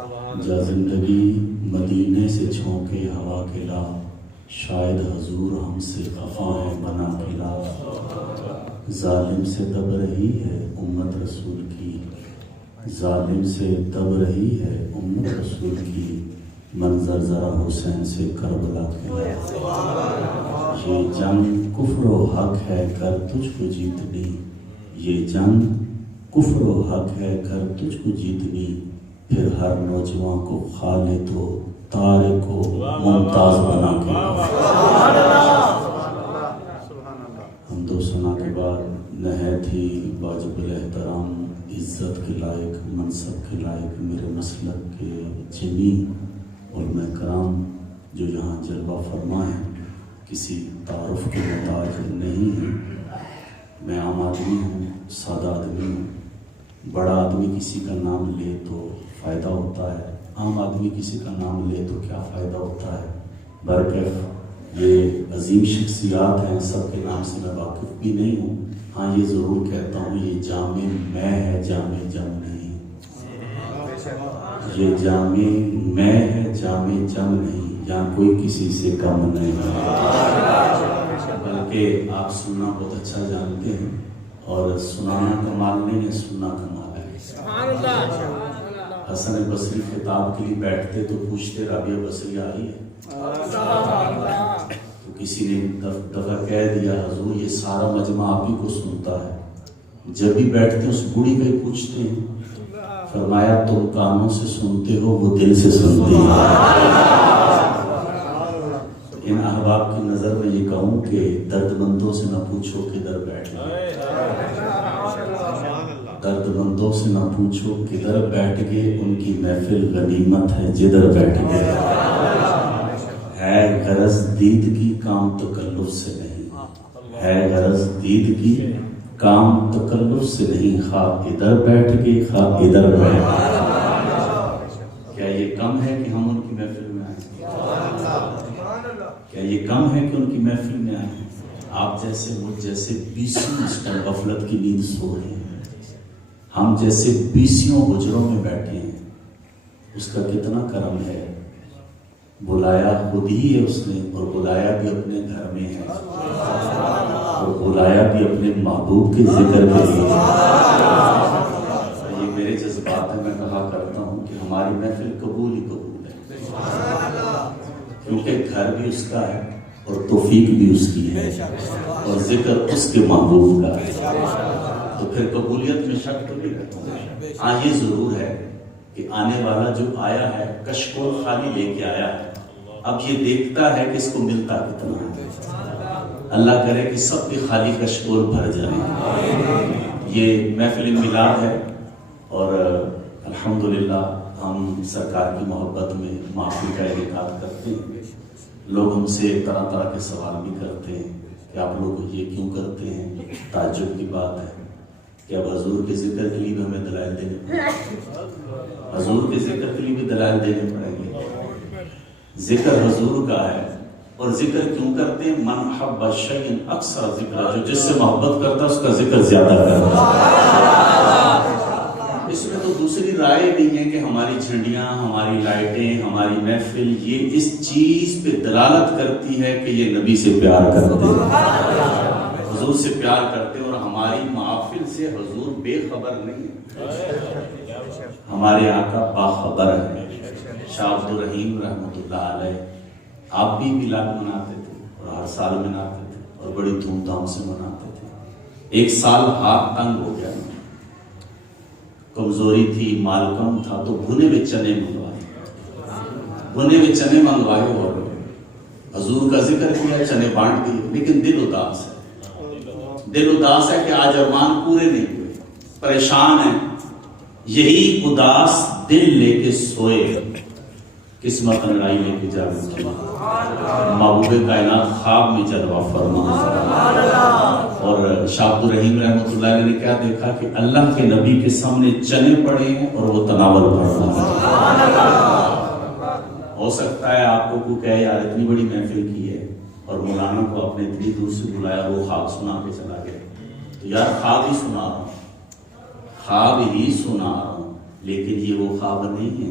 جا زندگی مدینے سے چھونکے ہوا کے لا، شاید حضور ہم سے خفا ہے بنا کے لا۔ ظالم سے دب رہی ہے امت رسول کی، ظالم سے دب رہی ہے امت رسول کی، منظر ذرا حسین سے کربلا کے لا۔ یہ جنگ کفر و حق ہے کر تجھ کو جیتنی، یہ جنگ کفر و حق ہے کر تجھ کو جیتنی، پھر ہر نوجوان کو خالد و طارق کو ممتاز بنا کے حمد و ثنا کے بعد نہایت ہی واجب الاحترام، عزت کے لائق، منصب کے لائق میرے مسلک کے جمی علماء کرام جو یہاں جلوہ فرما ہیں، کسی تعارف کے محتاج نہیں ہیں۔ میں عام آدمی ہوں، سادہ آدمی ہوں۔ بڑا آدمی کسی کا نام لے تو فائدہ ہوتا ہے، عام آدمی کسی کا نام لے تو کیا فائدہ ہوتا ہے۔ برکف یہ عظیم شخصیات ہیں، سب کے نام سے میں واقف بھی نہیں ہوں۔ ہاں یہ ضرور کہتا ہوں، یہ جامع میں ہے، جامع جم نہیں۔ یہ جامع میں ہے، جامع جم نہیں، یہاں کوئی کسی سے کم نہیں، بلکہ آپ سننا بہت اچھا جانتے ہیں، اور سنانا کمال نہیں ہے، سننا کمال ہے۔ حسن بصری خطاب کے لیے بیٹھتے تو پوچھتے رابعہ بصری آ رہی ہے؟ تو کسی نے دفعہ کہہ دیا حضور یہ سارا مجمع آپ ہی کو سنتا ہے۔ جب بھی بیٹھتے اس بوڑھی کو پوچھتے ہیں، فرمایا تم کانوں سے سنتے ہو، وہ دل سے سنتی ہے۔ ان احباب کی نظر میں یہ کہوں کہ درد مندوں سے نہ پوچھو کدھر بیٹھ گئے، درد مندوں سے نہ پوچھو کدھر بیٹھ گئے، ان کی محفل غنیمت ہے جدھر بیٹھ گئے۔ ہے غرض دید کی کام تکلف سے نہیں، ہے غرض دید کی کام تکلف سے نہیں، خواہ ادھر بیٹھ گئے خواہ ادھر بیٹھ گئے۔ کیا یہ کم ہے کہ ہم ان کی محفل میں آئیں؟ کیا یہ کم ہے کہ ان کی محفل میں آئیں؟ آپ جیسے مجھ جیسے بیسوں اس ٹائم غفلت کی نیند سو رہے ہیں، ہم جیسے بیسوں حجروں میں بیٹھے ہیں، اس کا کتنا کرم ہے۔ بلایا خود ہی ہے اس نے، اور بلایا بھی اپنے گھر میں ہے، اور بلایا بھی اپنے محبوب کے ذکر کے لیے۔ یہ میرے جذبات ہیں، میں کہا کرتا ہوں کہ ہماری محفل قبول ہی قبول ہے، کیونکہ گھر بھی اس کا ہے اور توفیق بھی اس کی ہے، اور ذکر اس کے محبوب کا ہے، تو پھر قبولیت میں شک تو نہیں کرتا۔ ہاں یہ ضرور ہے کہ آنے والا جو آیا ہے کشکول خالی لے کے آیا ہے، اب یہ دیکھتا ہے کہ اس کو ملتا کتنا ہے۔ اللہ کرے کہ سب کے خالی کشکول بھر جائیں۔ یہ محفل میلاد ہے، اور الحمدللہ ہم سرکار کی محبت میں محفل کا انعقاد کرتے ہیں۔ لوگ ہم سے طرح طرح کے سوال بھی کرتے ہیں کہ آپ لوگ یہ کیوں کرتے ہیں، تعجب کی بات ہے کہ اب حضور کے ذکر کے لیے بھی ہمیں دلائل دینے پڑیں گے، حضور کے ذکر کے لیے بھی دلائل دینے پڑیں گے۔ ذکر حضور کا ہے، اور ذکر کیوں کرتے ہیں؟ من حب شیئا اکثر ذکر، جو جس سے محبت کرتا ہے اس کا ذکر زیادہ کرتا ہے۔ اس میں تو دوسری رائے نہیں ہے کہ ہماری جھنڈیاں، ہماری لائٹیں، ہماری محفل یہ اس چیز پہ دلالت کرتی ہے کہ یہ نبی سے پیار کرتے ہیں، حضور سے پیار کرتے ہیں، اور ہماری محافل سے حضور بے خبر نہیں ہے، ہمارے آقا باخبر ہے۔ شاہ عبد الرحیم رحمۃ اللہ علیہ آپ بھی میلاد مناتے تھے، اور ہر سال مناتے تھے، اور بڑی دھوم دھام سے مناتے تھے۔ ایک سال ہاتھ تنگ ہو گیا، کمزوری تھی، مال کم تھا، تو بھنے ہوئے چنے منگوائے، اور حضور کا ذکر کیا، چنے بانٹ دیے، لیکن دل اداس ہے، دل اداس ہے کہ آج ارمان پورے نہیں ہوئے، پریشان ہیں۔ یہی اداس دل لے کے سوئے، قسمت لڑائی لے کے جا رہی، محبوب کائنات خواب میں جلوہ فرما۔ اور شاہ عبد الرحیم رحمۃ اللہ علیہ نے کیا دیکھا کہ اللہ کے نبی کے سامنے چنے پڑے ہیں اور وہ تناول پڑ رہا ہے۔ ہو سکتا ہے آپ کو کوئی کہے یار اتنی بڑی محفل کی ہے اور مولانا کو اپنے اتنی دور سے بلایا، وہ خواب سنا کے چلا گیا، تو یار خواب ہی سنا رہا ہوں، خواب ہی سنا رہا ہوں، لیکن یہ وہ خواب نہیں ہے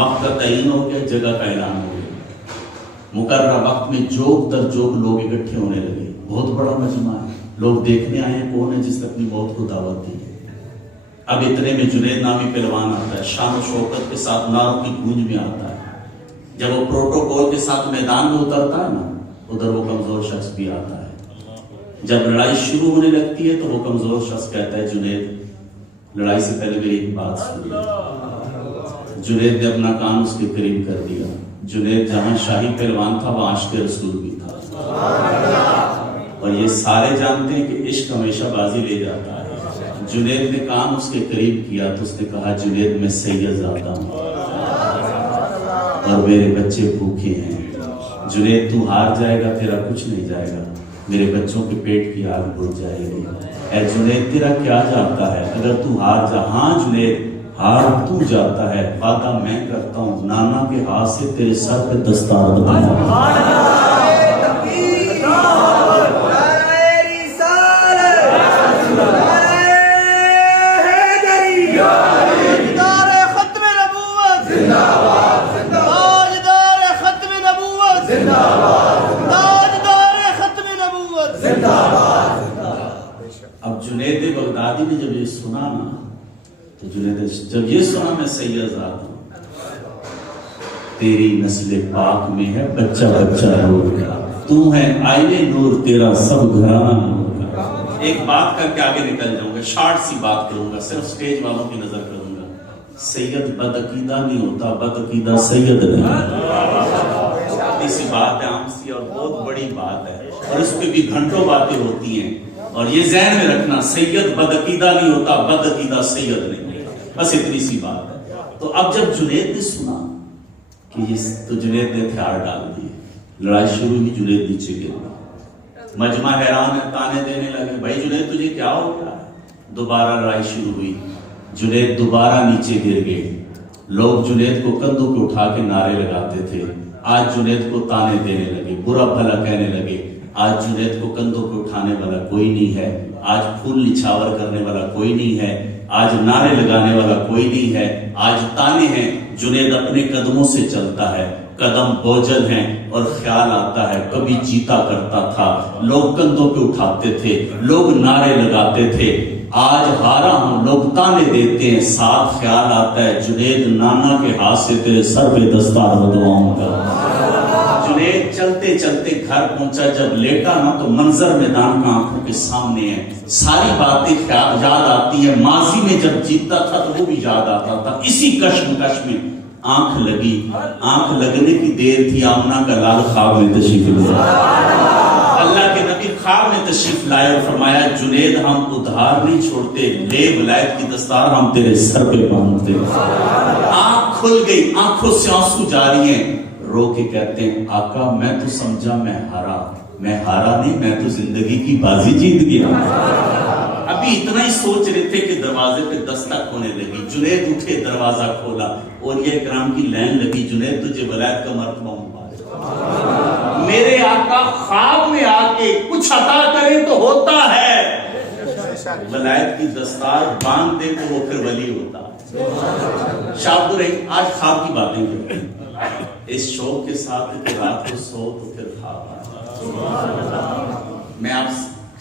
وقت کا تعین ہو گیا، جگہ کا اعلان ہو گیا، مقررہ وقت میں جوگ در جوگ لوگ اکٹھے ہونے لگے، بہت بڑا مجمع ہے، لوگ دیکھنے آئے ہیں کون ہے جس نے اپنی موت کو دعوت دی ہے۔ اب اتنے میں جنید نامی پہلوان آتا ہے، شان و شوکت کے ساتھ نعروں کی گونج میں آتا ہے۔ جب وہ پروٹوکول کے ساتھ میدان میں اترتا ہے نا، ادھر وہ کمزور شخص بھی آتا ہے۔ جب لڑائی شروع ہونے لگتی ہے تو وہ کمزور شخص کہتا ہے جنید لڑائی سے پہلے میری ایک بات سنیے۔ جنید نے اپنا کان اس کے قریب کر دیا۔ جنید جہاں شاہی پہلوان تھا وہاں عاشق رسول بھی تھا، اور یہ سارے جانتے ہیں کہ عشق ہمیشہ بازی لے جاتا ہے۔ جنید نے کان اس کے قریب کیا تو اس نے کہا جنید میں سید زادہ ہوں اور میرے بچے بھوکے ہیں۔ جنید تو ہار جائے گا تیرا کچھ نہیں جائے گا، میرے بچوں کے پیٹ کی آگ بجھ جائے گی۔ اے جنید تیرا کیا جاتا ہے اگر تو ہار جا؟ ہاں جنید ہار تو جاتا ہے، وعدہ میں کرتا ہوں نانا کے ہاتھ سے تیرے سر پہ دستار دباؤں۔ اب جنید بغدادی نے جب یہ سنا نا تو جب یہ سنا میں سید زادہ ہوں، تیری نسل پاک میں ہے بچہ بچہ نور کا، تو ہے آئینے نور تیرا سب گھرانہ نور کا۔ ایک بات کر کے آگے نکل جاؤں گا، شارٹ سی بات کروں گا، صرف سٹیج والوں کی نظر کروں گا۔ سید بدعقیدہ نہیں ہوتا، بدعقیدہ سید نہیں۔ سی بات ہے، عام سی اور بہت بڑی بات ہے، اور اس پہ بھی گھنٹوں باتیں ہوتی ہیں، اور یہ ذہن میں رکھنا سید بدعقیدہ نہیں ہوتا، بدعقیدہ سید نہیں ہوتا، بس اتنی سی بات ہے۔ تو اب جب جنید نے سنا کہ یہ تو جنید نے ہتھیار ڈال دیے، لڑائی شروع ہوئی، جنید نیچے گر، مجمع حیران ہے، تانے دینے لگے بھائی جنید تجھے کیا ہو گیا؟ دوبارہ لڑائی شروع ہوئی، جنید دوبارہ نیچے گر گئے۔ لوگ جنید کو کندھوں پہ اٹھا کے نعرے لگاتے تھے، آج جنید کو تانے دینے لگے، برا بھلا کہنے لگے۔ آج جنید کو کندھوں پہ اٹھانے والا کوئی نہیں ہے، آج پھول نچھاور کرنے والا کوئی نہیں ہے، آج نعرے لگانے والا کوئی نہیں ہے، آج تانے ہیں۔ جنید اپنے قدموں سے چلتا ہے، قدم بوجھل ہیں، اور خیال آتا ہے کبھی جیتا کرتا تھا، لوگ کندھوں پہ اٹھاتے تھے، لوگ نعرے لگاتے تھے، آج ہارا ہوں لوگ تانے دیتے ہیں، ساتھ خیال آتا ہے جنید نانا کے ہاتھ سے تیرے سر پہ دستار بدواؤں گا۔ جنید چلتے چلتے گھر پہنچا، جب لیٹا نا تو منظر میدان کا آنکھوں کے سامنے ہے، ساری باتیں یاد آتی ہیں، ماضی میں جب جیتا تھا تو وہ بھی یاد آتا تھا۔ اسی کشمکش میں آنکھ لگی، آنکھ لگنے کی دیر تھی، آمنہ کا لال خواب میں تشریف لائے، اللہ کے نبی خواب میں تشریف لائے اور فرمایا جنید ہم ادھار نہیں چھوڑتے، لے ولایت کی دستار ہم تیرے سر پہ باندھتے۔ آنکھ کھل گئی، آنکھوں سے آنسو جاری ہیں، رو کے کہتے ہیں آقا میں تو سمجھا میں ہارا نہیں، میں تو زندگی کی بازی جیت گیا۔ ابھی اتنا ہی سوچ رہے تھے کہ دروازے پہ دستک ہونے لگی، جنید اٹھے دروازہ کھولا، اور یہ کرام کی لائن لگی جنید تجھے ولایت کا مرتبہ مبارک، میرے آقا خواب میں آ کے کچھ عطا کرے تو ہوتا ہے، ولایت کی دستار باندھ دے تو وہ پھر ولی ہوتا۔ شاہ عبد الرحیم آج خواب کی باتیں کرتے ہیں، اس شوق کے ساتھ کہ رات کو سو تو پھر خواب آئے۔ میں آپ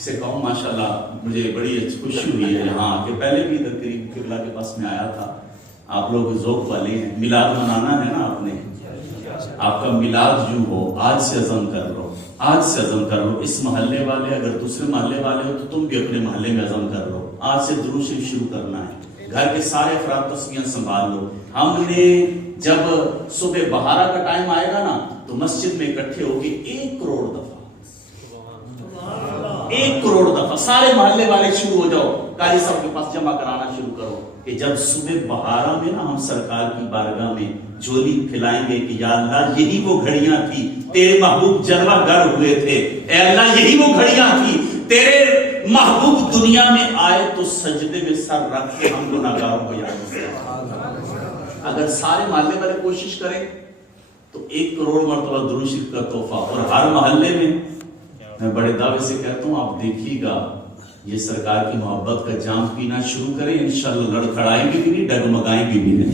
سے کہوں ماشاءاللہ مجھے بڑی خوشی ہوئی ہے یہاں آ کے، پہلے بھی ادھر قریب قبلہ کے پاس میں آیا تھا، آپ لوگ ذوق والے ہیں، میلاد منانا ہے نا آپ نے، آپ کا میلاد یوں ہو، آج سے عزم کر لو، آج سے عزم کر لو، اس محلے والے اگر دوسرے محلے والے ہو تو تم بھی اپنے محلے میں عزم کر لو، آج سے درود شریف شروع کرنا ہے، گھر کے سارے افراد تسبیحاں سنبھال لو۔ ہم نے جب صبح بہارا کا ٹائم آئے گا نا تو مسجد میں اکٹھے ہو کے 1 کروڑ دفعہ 1 کروڑ دفعہ سارے محلے والے شروع ہو جاؤ، قاری صاحب کے پاس جمع کرانا شروع کرو کہ جب صبح بہارا میں نا ہم سرکار کی بارگاہ میں جھولی کھلائیں گے کہ یا اللہ یہی وہ گھڑیاں تھی تیرے محبوب جلوہ گر ہوئے تھے، اے اللہ یہی وہ گھڑیاں تھی تیرے محبوب دنیا میں آئے تو سجدے میں سر رکھ کے ہم گناہگاروں کو یاد کریں۔ اگر سارے محلے والے کوشش کریں تو 1 کروڑ مرتبہ درود شریف کا تحفہ، اور ہر محلے میں بڑے دعوے سے کہتا ہوں آپ دیکھیے گا یہ سرکار کی محبت کا جام پینا شروع کریں، انشاءاللہ لڑکھڑائیں گے بھی نہیں، ڈگمگائیں گے بھی نہیں۔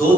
2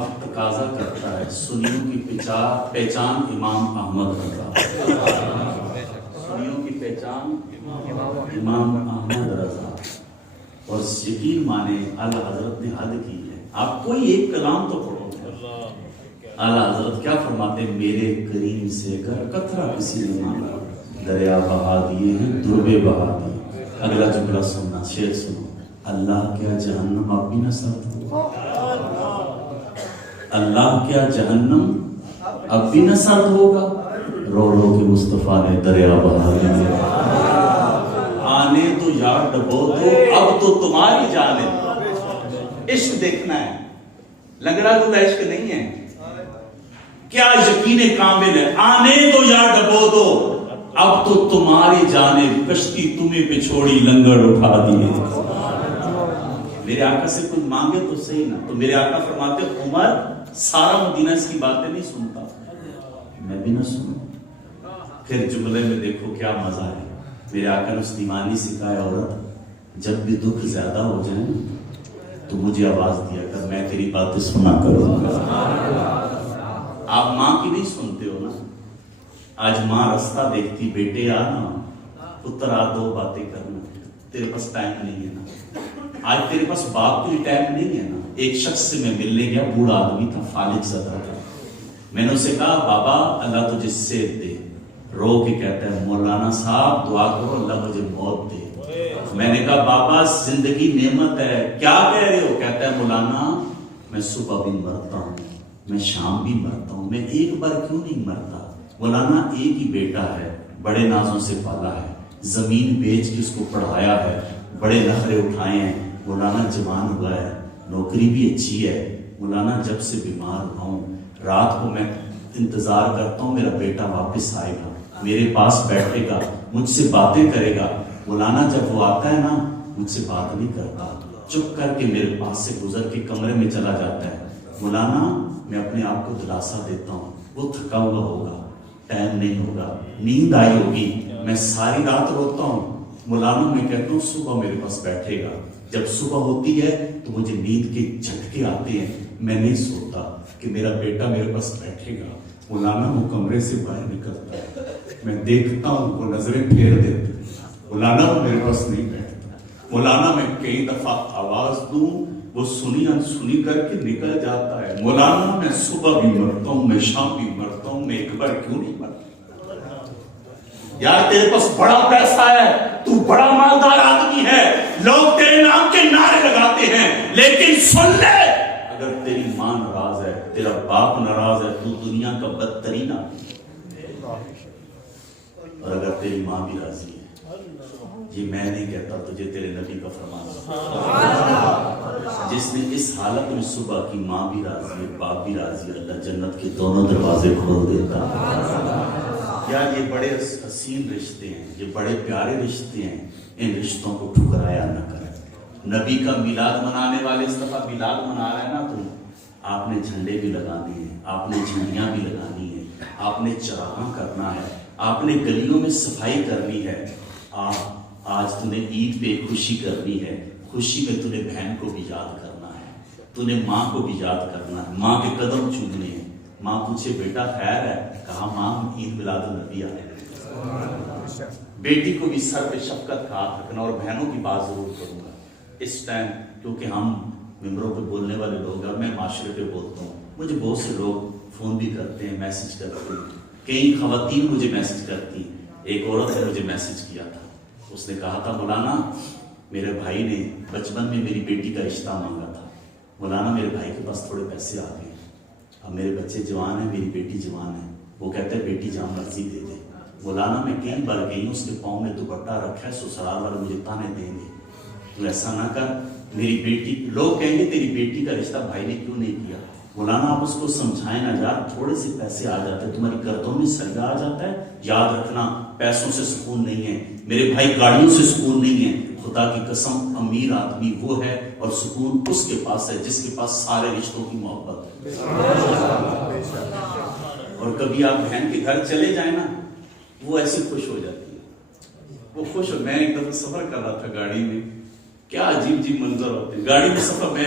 وقت تقاضا کرتا ہے سنیوں کی پہچان امام احمد رضا، سنیوں کی پہچان امام احمد رضا، اور یقین مانے اعلیٰ حضرت نے حد کی ہے. آپ کوئی ایک کلام تو پڑھو. اعلیٰ حضرت کیا فرماتے ہیں؟ میرے کریم سے اگر قطرہ کسی نے مانگا دریا بہا دیے ہیں، دربے بہا دیے. اگلا جملہ سننا، شعر سنو. اللہ کیا جہنم اب بھی نہ سرد ہو، اللہ کیا جہنم اب بھی نہ سرد ہوگا، رو رو کے مصطفیٰ نے دریا بہا دیا. آنے تو یار ڈبو دو اب تو تمہاری جانب. عشق دیکھنا ہے، لنگڑا گلا عشق نہیں ہے. کیا یقین کامل ہے. آنے تو یا ڈبو دو اب تو تمہاری جانب، کشتی تمہیں پہ چھوڑی لنگڑ اٹھا دیے. میرے آقا سے کوئی مانگے تو صحیح نا، تو میرے آقا فرماتے عمر سارا مدینہ اس کی باتیں نہیں سنتا، میں بھی نہ سنوں. پھر جملے میں دیکھو کیا مزہ ہے. میرے آقا نے اس دیوانی سے کہا، عورت جب بھی دکھ زیادہ ہو جائے تو مجھے آواز دیا کر، میں تیری باتیں سنا کروں گا. آپ ماں کی نہیں سنتے ہو نا. آج ماں رستہ دیکھتی، بیٹے آنا، پتر آ دو باتیں کرنا. تیرے پاس ٹائم نہیں ہے نا. آج تیرے پاس باپ کے لیے ٹائم نہیں ہے نا. ایک شخص سے میں ملنے گیا، بوڑھا آدمی تھا، فالج زدہ تھا. میں نے اسے کہا بابا اللہ تجھے صحت دے. رو کے کہتا ہے مولانا صاحب دعا کرو اللہ مجھے موت دے. میں نے کہا بابا زندگی نعمت ہے، کیا کہہ رہے ہو؟ کہتا ہے مولانا میں صبح بھی مرتا ہوں، میں شام بھی مرتا ہوں، میں ایک بار کیوں نہیں مرتا؟ مولانا ایک ہی بیٹا ہے، بڑے نازوں سے پالا ہے، زمین بیچ کے اس کو پڑھایا ہے، بڑے نخرے اٹھائے ہیں. مولانا جوان ہوا ہے، نوکری بھی اچھی ہے. مولانا جب سے بیمار ہوا ہوں رات کو میں انتظار کرتا ہوں میرا بیٹا واپس آئے گا، میرے پاس بیٹھے گا، مجھ سے باتیں کرے گا. مولانا جب وہ آتا ہے نا مجھ سے بات نہیں کرتا، چپ کر کے میرے پاس سے گزر کے کمرے میں چلا جاتا ہے. مولانا میں اپنے آپ کو دلاسا دیتا ہوں، وہ تھکا ہوا ہوگا، ٹائم نہیں ہوگا، نیند آئی ہوگی، میں ساری رات روتا ہوں. مولانا میں کہتا ہوں صبح میرے پاس بیٹھے گا. جب صبح ہوتی ہے تو مجھے نیند کے جھٹکے آتے ہیں، میں نہیں سوتا کہ میرا بیٹا میرے پاس بیٹھے گا. مولانا وہ کمرے سے باہر نکلتا ہے، میں دیکھتا ہوں وہ نظریں پھیر دیتے. مولانا وہ میرے پاس نہیں بیٹھتا. مولانا میں کئی دفعہ آواز دوں وہ سنی انسنی کر کے نکل جاتا ہے. مولانا میں صبح بھی مرتا ہوں، میں شام بھی مرتا ہوں، میں ایک بار کیوں نہیں مرتا؟ یار تیرے پاس بڑا پیسہ ہے، تو بڑا مالدار آدمی ہے، لوگ تیرے نام کے نعرے لگاتے ہیں، لیکن سن لے اگر تیری ماں ناراض ہے، تیرا باپ ناراض ہے، تو دنیا کا بدترین آدمی. اور اگر تیری ماں بھی راضی ہے، یہ میں نہیں کہتا، تجھے تیرے نبی کا فرمان جس نے اس حالت میں صبح کی ماں بھی راضی ہے، باپ بھی راضی ہے، اللہ جنت کے دونوں دروازے کھول دیتا. یار یہ بڑے حسین رشتے ہیں، یہ بڑے پیارے رشتے ہیں، ان رشتوں کو ٹھکرایا نہ کریں. نبی کا میلاد منانے والے اس دفعہ میلاد منا رہے ہیں نا، تو آپ نے جھنڈے بھی لگانے ہیں، آپ نے جھنڈیاں بھی لگانی ہیں، آپ نے چراغاں کرنا ہے، آپ نے گلیوں میں صفائی کرنی ہے. آج تو نے عید پہ خوشی کرنی ہے، خوشی میں تو نے بہن کو بھی یاد کرنا ہے، تو نے ماں کو بھی یاد کرنا ہے، ماں کے قدم چومنے ہیں. ماں پوچھے بیٹا خیر ہے؟ کہا ماں عید میلاد النبی آئے. بیٹی کو بھی سر پہ شفقت کا ہاتھ رکھنا. اور بہنوں کی بات ضرور کروں گا اس ٹائم، کیونکہ ہم ممبروں پہ بولنے والے لوگ ہیں اور میں معاشرے پہ بولتا ہوں. مجھے بہت سے لوگ فون بھی کرتے ہیں، میسج کرتے ہیں، کئی خواتین مجھے میسج کرتی ہیں. ایک عورت نے مجھے میسج کیا تھا، اس نے کہا تھا مولانا میرے بھائی نے بچپن میں میری بیٹی کا رشتہ مانگا تھا، مولانا میرے بھائی کے پاس تھوڑے پیسے آ گئے، اب میرے بچے جوان ہیں، میری بیٹی جوان ہے، وہ کہتے ہیں بیٹی جہاں مرضی دے دے. مولانا میں کئی بار گئی ہوں، اس کے پاؤں میں دوپٹہ رکھا ہے، سسرال والے مجھے تانے دیں گے، تو ایسا نہ کر، میری بیٹی، لوگ کہیں گے تیری بیٹی کا رشتہ بھائی نے کیوں نہیں کیا؟ مولانا آپ اس کو سمجھائیں نا یار، تھوڑے سے پیسے آ جاتے ہیں، تمہاری قرضوں میں سرگا آ جاتا ہے. یاد رکھنا پیسوں سے سکون نہیں ہے میرے بھائی، گاڑیوں سے سکون نہیں ہے. خدا کی قسم امیر آدمی وہ ہے اور سکون اس کے پاس ہے جس کے پاس سارے رشتوں کی محبت ہے. اور کبھی آپ بہن کے گھر چلے جائیں نا، وہ ایسے خوش ہو جاتی ہے، وہ خوش ہو. میں ایک دفعہ سفر کر رہا تھا گاڑی میں، کیا عجیب عجیب منظر ہوتے ہیں گاڑی میں سفر. میں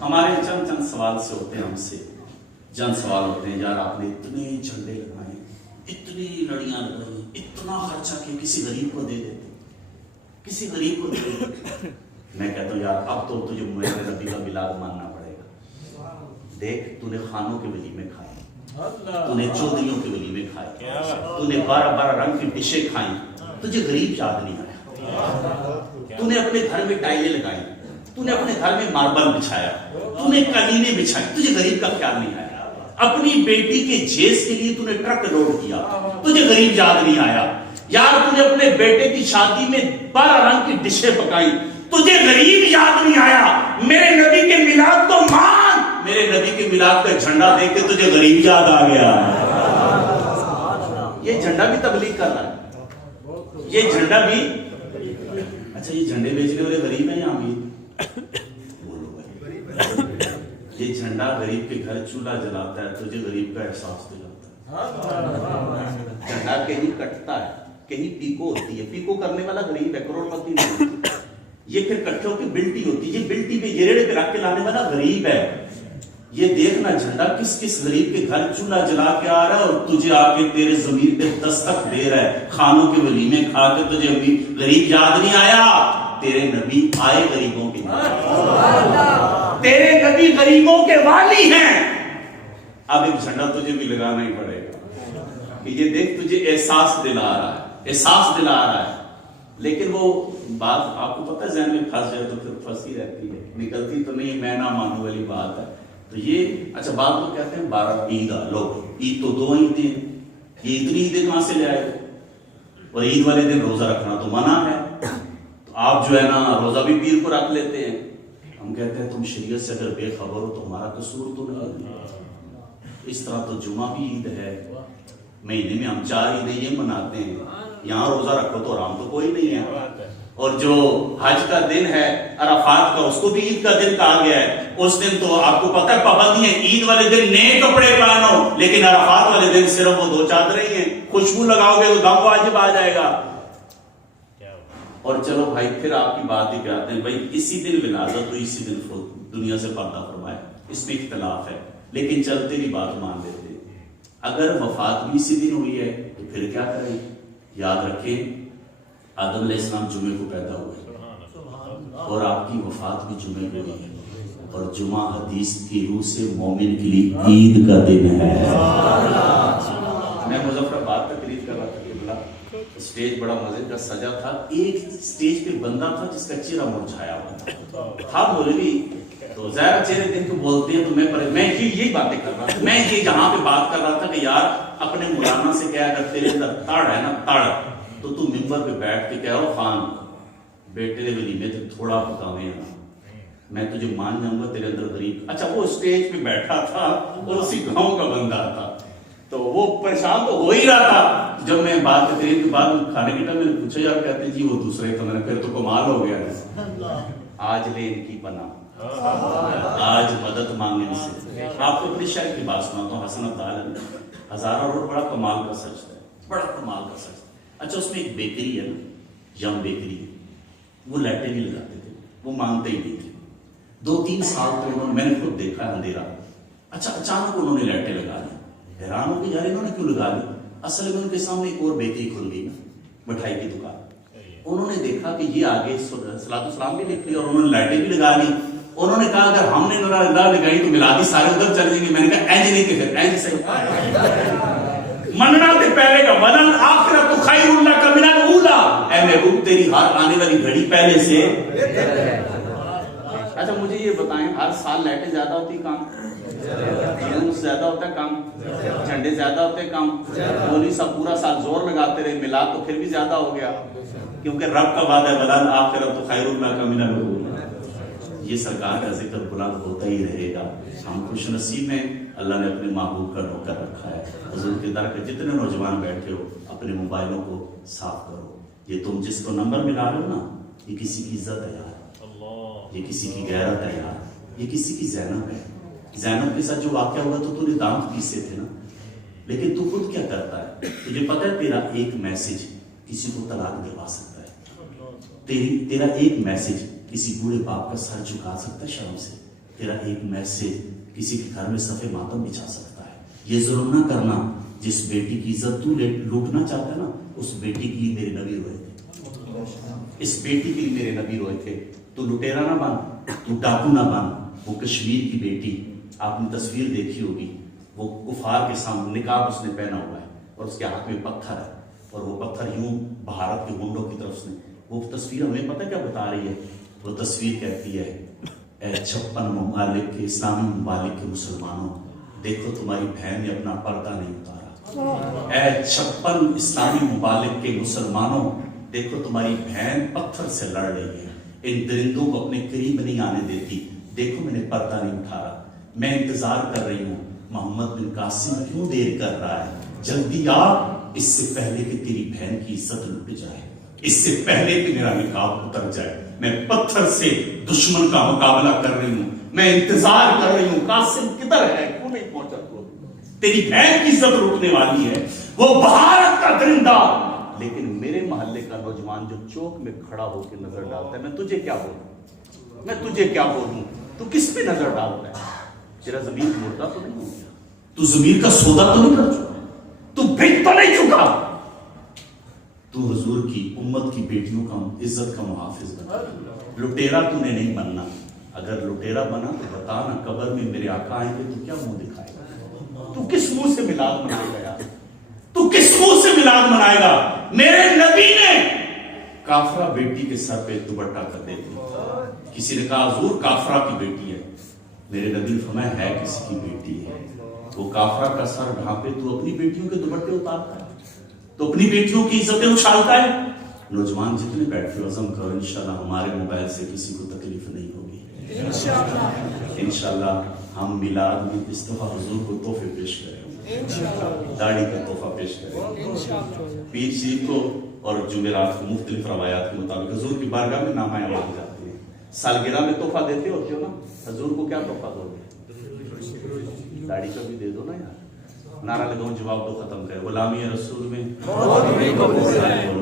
ہمارے چند سوال سے ہوتے ہیں، ہم سے چند سوال ہوتے ہیں، یار آپ نے اتنے جھنڈے لگائے، اتنی لڑیاں لگائی، اتنا خرچہ کیا، کسی غریب کو دے دیتے، کسی غریب کو دے دیتے۔ میں کہتا ہوں یار اب تو تجھے میرے نبی کا میلاد ماننا پڑے گا۔ دیکھ تو نے خانوں کے ولیمے کھائے، تو نے چودھریوں کے ولیمے کھائے، تو نے 12 رنگ کی ڈشیں کھائیں، تجھے غریب یاد نہیں آیا۔ تو نے اپنے گھر میں ٹائلیں لگائیں، تو نے اپنے گھر میں ماربل بچھایا، تو نے قالینیں بچھائی، تجھے غریب کا خیال نہیں آیا۔ اپنی بیٹی کے جیز کے لیے تو نے ٹرک لوڈ کیا، تجھے غریب یاد نہیں آیا۔ یار تو نے اپنے بیٹے کی شادی میں 12 رنگ کی ڈشیں پکائی، تجھے غریب یاد نہیں آیا۔ میرے نبی کے میلاد کو مان، میرے نبی کے میلاد کا جھنڈا دیکھ کے تجھے غریب یاد آ گیا۔ یہ جھنڈا بھی تبلیغ کر رہا ہے، یہ جھنڈا بھی۔ اچھا یہ جھنڈے بیچنے والے غریب ہیں یا امیر؟ بولو بھائی، یہ جھنڈا غریب کے گھر چولہا جلاتا ہے، تجھے غریب کا احساس دلاتا ہے۔ جھنڈا کہیں کٹتا ہے، کہیں پیکو ہوتی ہے، پیکو کرنے والا غریب ہے، کروڑ پتی نہیں۔ یہ پھر کٹھوں کی بلٹی ہوتی ہے، یہ بلٹی پہ یہ پہ رکھ کے لانے والا غریب ہے۔ یہ دیکھنا جھنڈا کس کس غریب کے گھر چولہا جلا کے آ رہا ہے اور تجھے آ کے تیرے ضمیر پہ دستک دے رہا ہے۔ خانوں کے ولیمے کھا کے تجھے ابھی غریب یاد نہیں آیا۔ تیرے نبی آئے غریبوں کے، تیرے نبی غریبوں کے والی ہیں۔ اب ایک جھنڈا تجھے بھی لگانا ہی پڑے گا کہ یہ دیکھ تجھے احساس دلا رہا ہے، احساس دلا رہا ہے۔ لیکن وہ بات آپ کو پتہ ہے ذہن میں پھنس جائے تو پھر پھنسی رہتی ہے، نکلتی تو نہیں، میں نہ مانوں والی بات ہے۔ تو یہ اچھا بات لوگ کہتے ہیں 12 عید لوگ، عید تو 2 عیدیں، یہ اتنی عیدیں کہاں سے لے آئے؟ اور عید والے دن روزہ رکھنا تو منع ہے، تو آپ جو ہے نا روزہ بھی پیر کو رکھ لیتے ہیں۔ ہم کہتے ہیں تم شریعت سے اگر بے خبر ہو تو ہمارا قصور تو نہیں۔ اس طرح تو جمعہ بھی عید ہے، مہینے میں ہم 4 عیدیں یہ مناتے ہیں، یہاں روزہ رکھو تو آرام تو کوئی نہیں ہے۔ اور جو حج کا دن ہے عرفات کا، اس کو بھی عید کا دن کہا گیا ہے۔ اس دن تو آپ کو پتہ ہے پابندی ہے، عید والے دن نئے کپڑے پہنو، لیکن عرفات والے دن صرف وہ 2 چادریں ہی ہیں، خوشبو لگاؤ گے تو دم واجب آ جائے گا۔ اور چلو بھائی پھر آپ کی بات ہی پہ آتے ہیں، بھائی اسی دن ولادت ہوئی، اسی دن دنیا سے پردہ فرمائے، اس میں اختلاف ہے، لیکن چلتے بھی بات مان لیتے ہیں۔ اگر وفات بھی اسی دن ہوئی ہے تو پھر کیا کریں؟ یاد رکھیں آدم علیہ السلام جمعے کو پیدا ہوئے اور آپ کی وفات بھی جمعے کو ہوئی ہے، اور جمعہ حدیث کی روح سے مومن کے لیے عید کا دن ہے۔ میں مظفر آباد تقریر کر رہا تھا کہ بلا اسٹیج بڑا مزے کا سجا تھا، ایک اسٹیج پہ بندہ تھا جس کا چہرہ مرجھایا ہوا تھا، بولے بھی تو ظاہر چہرے دن کو بولتے ہیں، تو میں یہی باتیں کر رہا تھا، میں یہ جہاں پہ بات کر رہا تھا کہ یار اپنے مولانا سے کہا اگر تیرے اندر تڑ ہے نا تڑ، تو ممبر پہ بیٹھ کے کہو خان بیٹے دے ولیمے تے تھوڑا پکاویں نا، میں تجھے مان جاؤں گا تیرے اندر غریب۔ اچھا وہ اسٹیج پہ بیٹھا تھا اور اسی گاؤں کا بندہ تھا، تو وہ پریشان تو ہو ہی رہا تھا۔ جب میں بات تقریر کے بعد کھانے کے ٹائم میں نے پوچھا یار، کہتے ہیں جی وہ دوسرے تو میں نے پھر تو کمال ہو گیا ہے، آج لے ان کی پناہ، آج مدد مانگنے سے۔ آپ کو اپنی شہر کی بات سناتا ہوں، حسن عبداللہ ہزارہ روڈ بڑا کمال کا سجدہ ہے، بڑا کمال کا سجدہ۔ اچھا اس میں ایک بیکری ہے نا، یم بیکری ہے، وہ لائٹیں نہیں لگاتے تھے، وہ مانگتے ہی نہیں تھے۔ 2-3 سال تو انہوں نے، میں نے خود دیکھا ہے اندھیرا، اچھا اچانک انہوں نے لائٹیں لگا لی، حیران ہو کہ یار انہوں نے کیوں لگا لی؟ اصل میں ان کے سامنے ایک اور بیکری کھل گئی نا، مٹھائی کی دکان، انہوں نے دیکھا کہ یہ آگے صلاۃ السلام بھی لکھ لی اور انہوں نے لائٹیں بھی لگا لی۔ انہوں نے کہا اگر ہم نے لگائی تو میلادی سارے ادھر چلے جائیں گے۔ میں نے کہا اینج نہیں کہ پھر اینج صحیح مننا تے پہلے کا ولل آخرت خیر لک من الاولی، اے محبوب تیری ہر آنے والی گھڑی پہلے سے۔ اچھا مجھے یہ بتائیں، ہر سال لائٹیں زیادہ ہوتی کام، زیادہ ہوتا ہے کام، جھنڈے زیادہ ہوتے کام، مولوی سب پورا سال زور لگاتے رہے، میلاد تو پھر بھی زیادہ ہو گیا، کیونکہ رب کا وعدہ ہے ولل آخرت خیر لک من الاولی۔ یہ سرکار کا ذکر بلند ہوتا ہی رہے گا۔ ہم خوش نصیب ہیں، اللہ نے اپنے محبوب کا نوکر رکھا ہے۔ حضور کے در پہ جتنے نوجوان بیٹھے ہو اپنے موبائلوں کو صاف کرو۔ یہ تم جس کو نمبر ملا رہے ہو نا، یہ کسی کی عزت ہے یار، یہ کسی کی غیرت ہے یار، یہ کسی کی زینب ہے۔ زینب کے ساتھ جو واقعہ ہوا تو نے دانت پیسے تھے نا، لیکن تو خود کیا کرتا ہے؟ تجھے پتہ ہے تیرا ایک میسج کسی کو طلاق دلوا سکتا ہے، تیرا ایک میسج کسی بوڑھے باپ کا سر جھکا سکتا ہے شرم سے، تیرا ایک میسج کسی کے گھر میں صفے ماتم بچھا سکتا ہے. یہ ظلم نہ کرنا. جس بیٹی کی عزت تو لوٹنا چاہتا ہے نا، اس بیٹی کے لیے میرے نبی روئے تھے. اس بیٹی کے لیے میرے نبی روئے تھے. تو لٹیرا نہ بن، تو ڈاکو نہ بن. وہ کشمیر کی بیٹی، آپ نے تصویر دیکھی ہوگی، وہ کفار کے سامنے نقاب اس نے پہنا ہوا ہے اور اس کے ہاتھ میں پتھر ہے، اور وہ پتھر یوں بھارت کے گنڈوں کی طرف سے. وہ تصویر ہمیں پتہ کیا بتا رہی ہے؟ وہ تصویر کہتی ہے اے 56 ممالک کے، اسلامی ممالک کے مسلمانوں، دیکھو تمہاری بہن نے اپنا پردہ نہیں اتارا. اے 56 اسلامی ممالک کے مسلمانوں، دیکھو تمہاری بہن پتھر سے لڑ رہی ہے، ان درندوں کو اپنے قریب نہیں آنے دیتی، دیکھو میں نے پردہ نہیں اٹھارا. میں انتظار کر رہی ہوں محمد بن قاسم کیوں دیر کر رہا ہے، جلدی آ، اس سے پہلے کہ تیری بہن کی عزت لٹ جائے، اس سے پہلے کہ میرا نقاب اتر جائے. میں پتھر سے دشمن کا مقابلہ کر رہی ہوں، میں انتظار کر رہی ہوں قاسم کدھر ہے، کیوں نہیں پہنچا تو. تیری بہن کی عزت لوٹنے والی ہے، وہ بھارت کا درندہ. لیکن میرے محلے کا نوجوان جو چوک میں کھڑا ہو کے نظر ڈالتا ہے، میں تجھے کیا بولوں، میں تجھے کیا بولوں، تو کس پہ نظر ڈالتا ہے؟ تیرا ضمیر مردہ تو نہیں ہو گیا؟ تو ضمیر کا سودا تو نہیں کر چکا؟ تو بک تو نہیں چکا؟ تو حضور کی امت کی بیٹیوں کا عزت کا محافظ بنا. لٹیرا تو نے نہیں بننا. اگر لٹیرا بنا تو بتا نا، قبر میں میرے آقا آئیں گے تو کیا منہ دکھائے گا؟ تو کس منہ سے میلاد منائے گا یار؟ تو کس منہ سے میلاد منائے گا؟ میرے نبی نے کافرہ بیٹی کے سر پہ دوپٹہ کر دے دیا. کسی نے کہا حضور کافرہ کی بیٹی ہے. میرے نبی نے فرمایا ہے کسی کی بیٹی ہے. وہ کافرہ کا سر ڈھانپے تو اپنی بیٹیوں کے دوپٹے اتارتا ہے، تو اپنی بیٹیوں کی عزتیں اچھالتا ہے. نوجوان جتنے بیٹھے عزم کرو انشاءاللہ ہمارے موبائل سے کسی کو تکلیف نہیں ہوگی انشاءاللہ. ہم میلاد میں اس دفعہ حضور کو تحفے پیش کریں، داڑھی کا تحفہ پیش کریں. پیر شریف کو اور جمعرات کو مختلف روایات کے مطابق حضور کی بارگاہ میں نامہ مانگے جاتے ہیں. سالگرہ میں تحفہ دیتے ہوتے ہو نا، حضور کو کیا تحفہ دو گے؟ داڑھی کا بھی دے دو نا یار. نعرہ لگاؤں، جواب دو، ختم کرے. غلامی رسول میں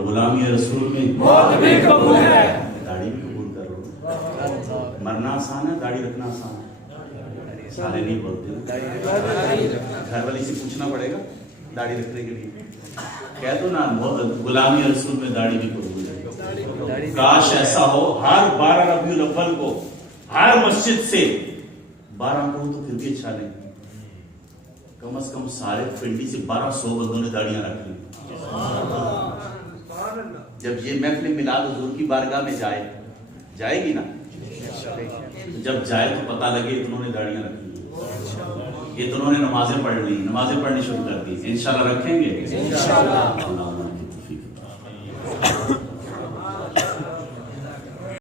غلامی رسول میں داڑھی بھی قبول کر لو. مرنا آسان ہے، داڑھی رکھنا آسان ہے. سارے نہیں بولتے، گھر والی سے پوچھنا پڑے گا داڑھی رکھنے کے لیے. کہہ دو نا غلامی رسول میں داڑھی بھی قبول ہے. کاش ایسا ہو ہر 12 ربیع الاول کو ہر مسجد سے 12 کو تو پھر بھی اچھا نہیں، کم از کم سارے پنڈی سے 1200 بندوں نے داڑیاں رکھ لی. جب یہ محفل میلاد حضور کی بارگاہ میں جائے گی نا، جب جائے تو پتہ لگے اتنوں نے داڑیاں رکھ لی، اتنوں نے نمازیں پڑھ لی، نمازیں پڑھنی شروع کر دی. انشاءاللہ رکھیں گے.